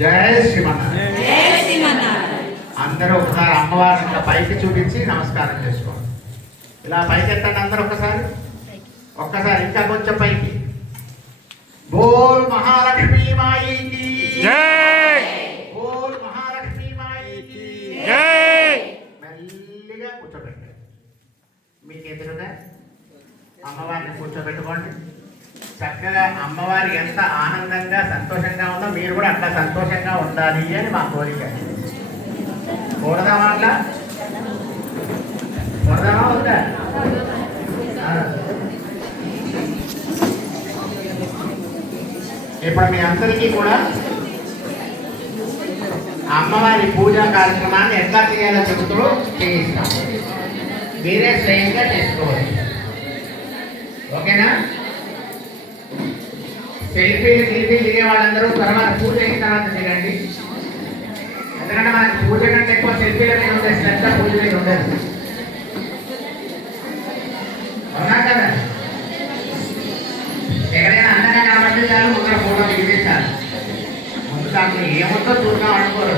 జయ శ్రీమన్నారాయణ. అందరూ ఒకసారి అమ్మవారిని ఇంకా పైకి చూపించి నమస్కారం చేసుకోండి. ఇలా పైకి ఎత్తండి అందరూ ఒక్కసారి ఇంకా కొంచెం పైకి. బోల్ మహాలక్ష్మీ మాయికి జై, బోల్ మహాలక్ష్మీ మాయికి జై. మెల్లిగా కూర్చోబెట్టండి. మీకు ఎదురుగా అమ్మవారిని కూర్చోబెట్టుకోండి. చక్కగా అమ్మవారి ఎంత ఆనందంగా సంతోషంగా ఉందో మీరు కూడా అట్లా సంతోషంగా ఉండాలి అని మా కోరిక. కూడదామా అట్లా? కూడదామా ఉందా? ఇప్పుడు మీ అందరికీ కూడా అమ్మవారి పూజా కార్యక్రమాన్ని ఎట్లా చేయాలో చెబుతూ చేయిస్తాం. మీరే స్వయంగా చేసుకోవాలి. ఓకేనా? సెల్ఫీలు దిగే వాళ్ళందరూ తర్వాత పూజ అయిన తర్వాత తినండి. ఎందుకంటే మనకి పూజ కంటే ఎక్కువ సెల్ఫీల మీద ఉండే శ్రద్ధ పూజ మీద ఉండదు. అవునా కదా? ఎక్కడైనా అందంగా కాబట్టి చాలు ముందర ఫోటో దిగితే చాలు. ముందు దాంట్లో ఏముందో చూద్దాం అనుకోరు.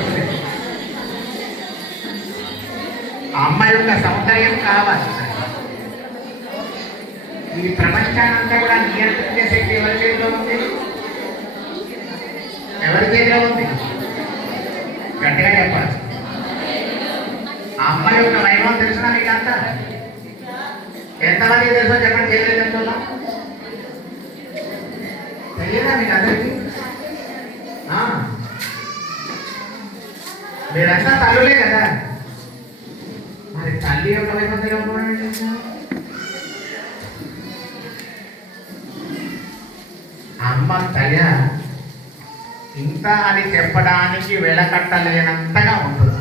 ఆ అమ్మాయి యొక్క సౌందర్యం కావాలి. ఈ ప్రపంచానంతా కూడా నియంత్రణ చేసే ఎవరి చేతిలో ఉంది? ఎవరి చేతిలో ఉంది? గట్టిగా చెప్పాలి. ఆ అమ్మాయి యొక్క వైభవం తెలుసునా మీకు అంతా? ఎంతమంది తెలుసో చెప్పండి. చేయలేదు ఎంతున్నా తెలియదా మీకు అందరికీ? మీరంతా తల్లులే కదా, మరి తల్లి యొక్క వైభవం తెలియకపోవడం. అమ్మ తల్లి ఇంత అని చెప్పడానికి వెలకట్టలేనంతగా ఉంటుంది.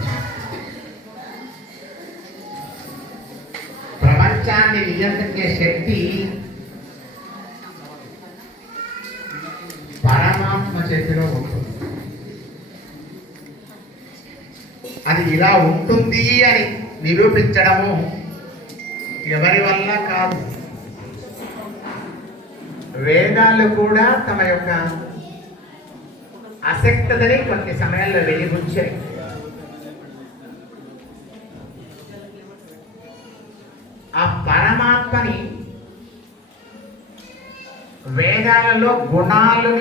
ప్రపంచాన్ని నియంత్రించే శక్తి పరమాత్మ చేతిలో ఉంటుంది. అది ఇలా ఉంటుంది అని నిరూపించడము ఎవరి వల్ల కాదు. వేదాలు కూడా తమ యొక్క ఆసక్తని కొన్ని సమయాల్లో వెలిబుచ్చాయి. ఆ పరమాత్మని వేదాలలో గుణాలు